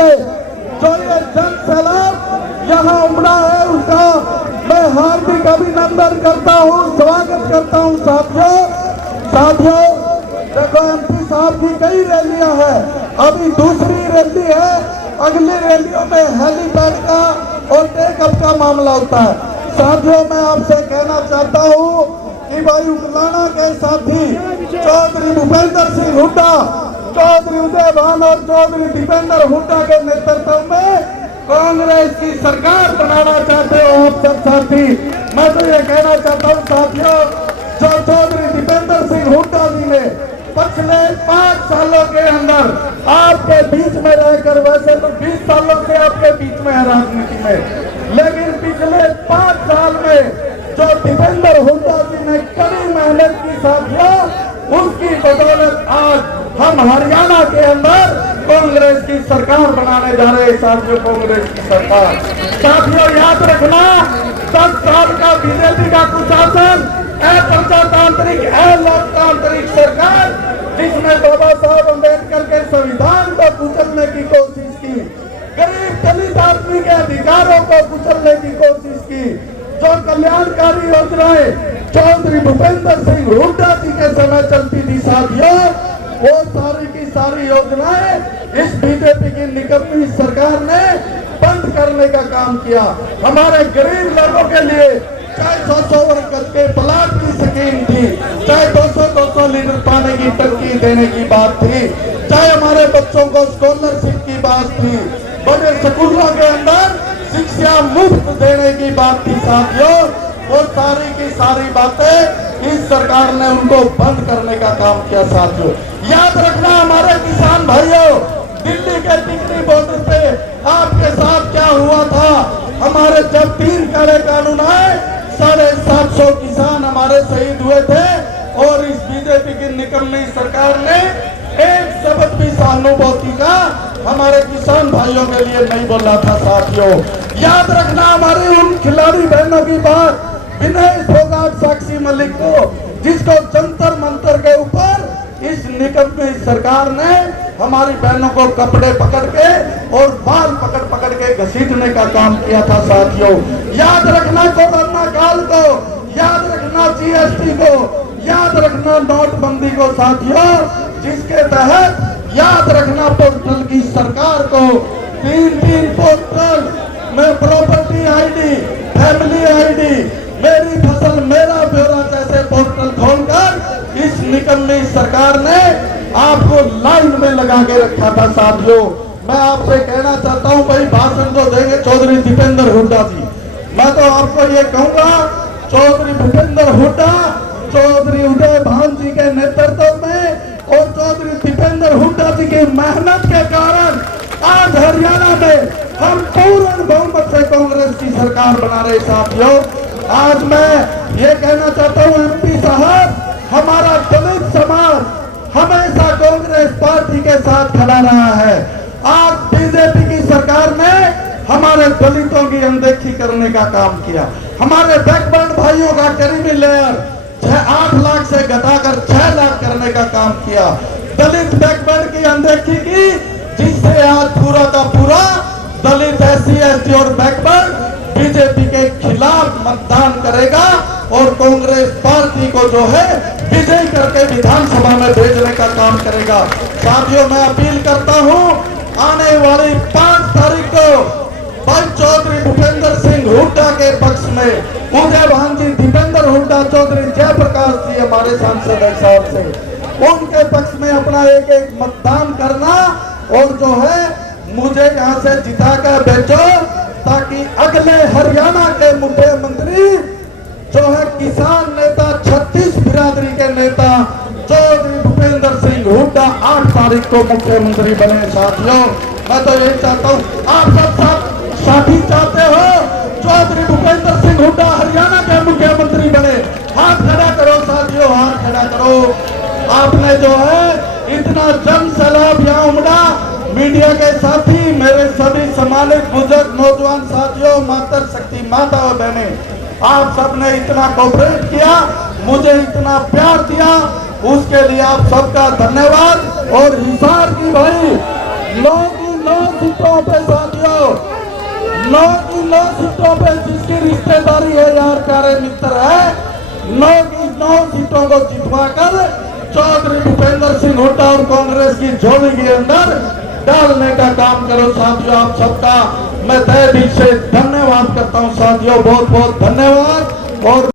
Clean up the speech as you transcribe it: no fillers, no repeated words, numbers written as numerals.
से जो ये जन सैलाब यहाँ उमड़ा है उसका मैं हार्दिक अभिनंदन करता हूँ, स्वागत करता हूँ। साथियों देखो एमपी साहब की कई रैलियां हैं, अभी दूसरी रैली है, अगली रैलियों में हेलीपैड का और टेकअप का मामला होता है। साथियों मैं आपसे कहना चाहता हूँ कि भाई उकलाना के साथी चौधरी भूपेंद्र सिंह हुड्डा, चौधरी उदय भान और चौधरी दीपेंद्र हुड्डा के नेतृत्व में कांग्रेस की सरकार बनाना चाहते हो आप सब साथी। मैं तो ये कहना चाहता हूँ साथियों, जो चौधरी दीपेंद्र सिंह हुड्डा जी ने पिछले 5 सालों के अंदर आपके बीच में रहकर, वैसे तो 20 सालों से आपके बीच में है राजनीति में, लेकिन पिछले 5 साल में जो दीपेंद्र हुड्डा जी ने कड़ी मेहनत की साथियों, उसकी बदौलत आज हम हरियाणा के अंदर कांग्रेस की सरकार बनाने जा रहे हैं। साथियों कांग्रेस की सरकार, साथियों याद रखना 10 साल का बीजेपी का कुशासन, प्रजातांत्रिक लोकतांत्रिक सरकार जिसमें बाबा साहब अम्बेडकर के संविधान को कुचलने की कोशिश की, गरीब दलित आदमी के अधिकारों को कुचलने की कोशिश की, जो कल्याणकारी योजनाएं चौधरी भूपेंद्र सिंह हुड्डा जी के समय चलती थी साथियों, वो सारी की सारी योजनाएं इस बीजेपी की निकम्मी सरकार ने बंद करने का काम किया। हमारे गरीब लोगों के लिए चाहे 100 वर्ग के प्लाट की स्कीम थी, चाहे 200 लीटर पानी की टंकी देने की बात थी, चाहे हमारे बच्चों को स्कॉलरशिप की बात थी, बड़े स्कूलों के अंदर शिक्षा मुफ्त देने की बात थी साथियों, वो सारी की सारी बातें इस सरकार ने उनको बंद करने का काम किया। साथियों याद रखना हमारे किसान भाइयों, दिल्ली के टिकरी बॉर्डर पे आपके साथ क्या हुआ था, हमारे जब 3 काले कानून आए 750 किसान हमारे शहीद हुए थे, और इस बीजेपी की निकम्मी सरकार ने एक शब्द भी सहानुभूति का हमारे किसान भाइयों के लिए नहीं बोला था। साथियों याद रखना हमारी उन खिलाड़ी बहनों की बात, विनय फोगाट, साक्षी मलिक को, जिसको जंतर मंतर के ऊपर इस निकम्मी सरकार ने हमारी बहनों को कपड़े पकड़ के और बाल पकड़ के घसीटने का काम किया था। साथियों याद रखना कोरोना काल को, याद रखना जीएसटी को, याद रखना नोटबंदी को साथियों, जिसके तहत याद रखना पोर्टल की सरकार को 3 पोर्टल में प्रॉपर्टी आईडी, फैमिली आईडी, मेरी फसल मेरा ब्यौरा जैसे पोर्टल खोलकर इस निकम्मी सरकार ने आपको लाइन में लगा के रखा था। साथियों मैं आपसे कहना चाहता हूं, भाई भाषण तो देंगे चौधरी दीपेंद्र हुड्डा जी, मैं तो आपको ये कहूंगा चौधरी भूपेंद्र हुड्डा, चौधरी उदय भान जी के नेतृत्व में और चौधरी दीपेंद्र हुड्डा जी की मेहनत के कारण आज हरियाणा में हम पूर्ण बहुमत से कांग्रेस की सरकार बना रहे। साथियों आज मैं ये कहना चाहता हूँ, एमपी साहब, हमारा दलित समाज हमेशा कांग्रेस पार्टी के साथ खड़ा रहा है। आज बीजेपी की सरकार ने हमारे दलितों की अनदेखी करने का काम किया, हमारे बैकवर्ड भाइयों का करीबी लेयर 8 लाख से घटाकर 6 लाख करने का काम किया, दलित बैकवर्ड की अनदेखी की, जिससे आज पूरा का पूरा दलित SC ST और बैकवर्ड बीजेपी के खिलाफ मतदान करेगा और कांग्रेस पार्टी को जो है विजयी करके विधानसभा में भेजने का काम करेगा। साथियों मैं अपील करता हूं, आने वाली 5 तारीख को भाई चौधरी भूपेंद्र सिंह हुड्डा के पक्ष में उदय भान जी, दीपेंद्र हुड्डा, चौधरी जयप्रकाश जी हमारे सांसद है साहब से, उनके पक्ष में अपना एक मतदान करना और जो है मुझे यहाँ से जिता कर भेजो, ताकि अगले हरियाणा के मुख्यमंत्री जो है किसान नेता, 36 बिरादरी के नेता चौधरी भूपेंद्र सिंह हुड्डा 8 तारीख को मुख्यमंत्री बने। साथियों मैं तो यही चाहता हूँ, आप सब साथी चाहते हो चौधरी भूपेंद्र सिंह हुड्डा हरियाणा के मुख्यमंत्री बने, हाथ खड़ा करो साथियों, हाथ खड़ा करो। आपने जो है इतना जन सैलाब यहाँ उमड़ा, मीडिया के साथी, मेरे सभी सम्मानित बुजुर्ग नौजवान साथियों, मातर शक्ति माता और बहने, आप सबने इतना कोऑपरेट किया, मुझे इतना प्यार दिया, उसके लिए आप सबका धन्यवाद। और हिसार की भाई लोग सीटों पे साथियों, 9 की 9 सीटों पे जिसकी रिश्तेदारी है यार प्यारे मित्र है, 9 की 9 सीटों को जितवाकर चौधरी भूपेंद्र सिंह हुड्डा और कांग्रेस की झोली के अंदर डालने का काम करो साथियों। आप सबका मैं तहे दिल से धन्यवाद करता हूं साथियों, बहुत बहुत धन्यवाद। और